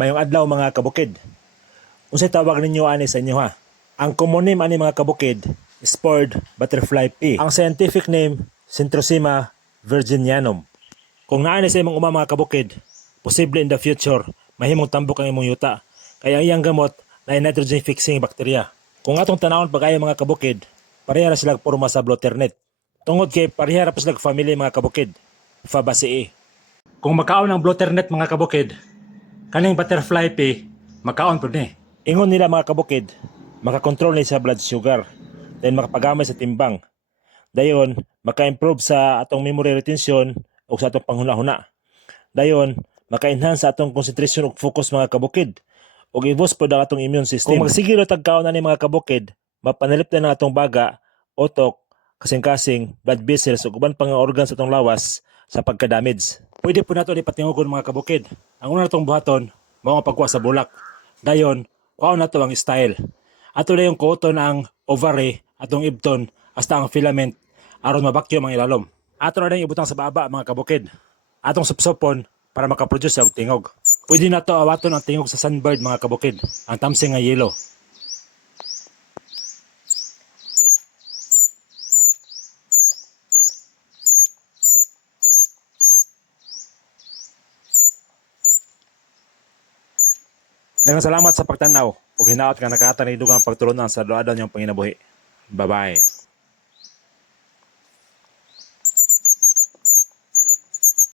Mayong adlaw mga kabukid. Unsay tawag ninyo ani sa inyo ha? Ang common name ani mga kabukid, spurred butterfly pea. Ang scientific name, Centrosema virginianum. Kung naa ni sa imong uma mga kabukid, posible in the future mahimong tambok ang imong yuta. Kaya ang iyang gamot na nitrogen fixing bacteria. Kung atong tanawon pag-ayo mga kabukid, pareha ra sila porma sa Bloternet. Tungod kay pareha ra pa sila family mga kabukid, Fabaceae. Kung makaon ang Bloternet mga kabukid, kaning butterfly pea, makaon pud ni. Ingon nila mga kabukid, makakontrol ni sa blood sugar, then makapagamay sa timbang. Dayon, maka-improve sa atong memory retention o sa atong panghuna-huna. Dayon, maka-enhance sa atong concentration ug focus mga kabukid. Ug i-boost pod ang atong immune system. Kung magsigilo tagkaon na ni mga kabukid, mapanalipdan ang atong baga, otok, kasing-kasing, blood vessels ug uban pang organs sa atong lawas sa pagka-damage. Pwede po nato ipatingugon mga kabukid. Ang una natong buhaton, mao ang pagkuha sa bulak. Dayon, kuhaon nato ang style. Ato na yung kuoton ang ovary, atong ibton, hasta ang filament, aron mabakyum ang ilalom. Ato na rin ibutang sa baba mga kabukid. Atong supsopon para makaproduce ang tingog. Pwede nato awaton ang tingog sa sunbird mga kabukid, ang tamsing nga yelo. Daghang salamat sa pagtanaw ug hinaot nga nakahatan ni dugang pagtulunan sa duadon niyong panginabuhi. Bye-bye.